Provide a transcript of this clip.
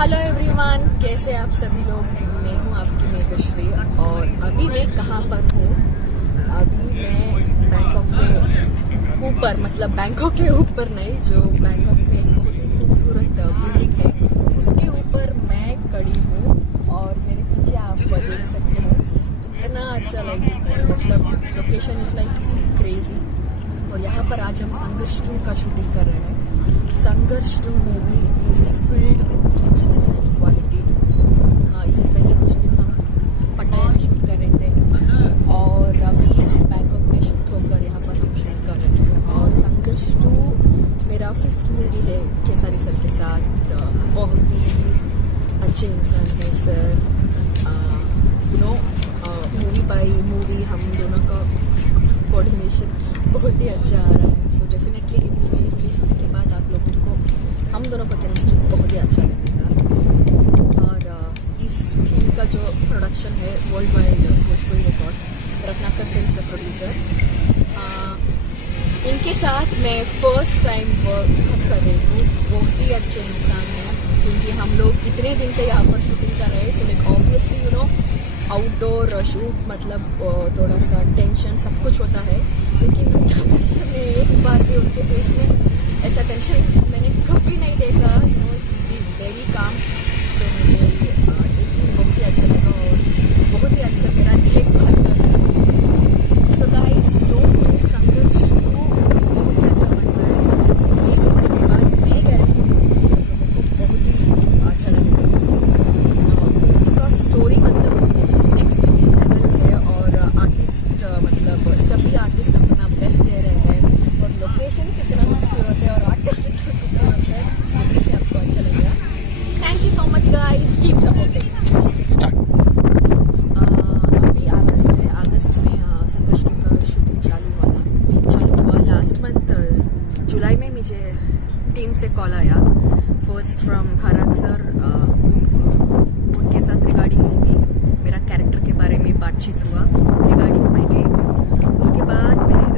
Hello everyone, कैसे आप सभी लोग। मैं हूं आपकी मेघश्री और अभी मैं कहां पर हूं। अभी मैं बैंकॉक के ऊपर, मतलब बैंकॉक के ऊपर नहीं, जो बैंकॉक में एक बहुत ही खूबसूरत बिल्डिंग है उसके ऊपर मैं खड़ी हूं और मेरे पीछे आप देख सकते हो इतना अच्छा लाइटिंग है, मतलब लोकेशन इज लाइक क्रेजी। और यहाँ पर आज हम संघर्ष 2 का शूटिंग कर रहे हैं। संघर्ष 2 movie is filled with richness and quality. इससे पहले कुछ दिन हम पटाया में शूट कर रहे थे और अभी हम बैंकॉक में शिफ्ट होकर यहाँ पर हम शूट कर रहे हैं। और संघर्ष 2 मेरा 5th मूवी है केसरी सर के साथ। बहुत ही अच्छे इंसान है सर। मूवी बाय मूवी हम दोनों का कोऑर्डिनेशन बहुत ही अच्छा आ रहा है। सो डेफिनेटली मूवी रिलीज होने के बाद आप लोगों को हम दोनों का केमिस्ट्री बहुत ही अच्छा लगेगा। और इस टीम का जो प्रोडक्शन है world wide Bhojpuri records, Ratnakar sir is the producer. इनके साथ मैं फर्स्ट टाइम वर्क कर रही हूँ। बहुत ही अच्छे इंसान हैं, क्योंकि हम लोग इतने दिन से यहाँ पर शूटिंग कर रहे हैं। So like obviously outdoor shoot, मतलब थोड़ा सा टेंशन सब कुछ होता है, लेकिन मैं एक बार भी उनके फेस में ऐसा टेंशन मैंने कभी नहीं देखा। Very calm. तो मुझे ये चीज़ बहुत ही अच्छा लगा और बहुत ही अच्छा मेरा देखभाल कर रहा है। सो गाइस, डोंट मिस संघर्ष 2, बहुत ही अच्छा बन रहा है। ये होने के बाद मैं गारंटी लोगों को बहुत ही अच्छा लगेगा। उनका स्टोरी मतलब नेक्स्ट लेवल है और आर्टिस्ट, मतलब सभी आर्टिस्ट अपना बेस्ट दे रहे हैं और लोकेशन कितना खूबसूरत है और आर्टिस्ट कितना खूबसूरत है, देखने आपको अच्छा लगेगा। Thank you so much guys, keep supporting. अभी अगस्त है, अगस्त में संघर्ष 2 का शूटिंग चालू हुआ। लास्ट मंथ जुलाई में मुझे टीम से कॉल आया, फर्स्ट फ्रॉम भारत सर। उनके साथ रिगार्डिंग मूवी मेरा कैरेक्टर के बारे में बातचीत हुआ, रिगार्डिंग माई डेट्स। उसके बाद मैंने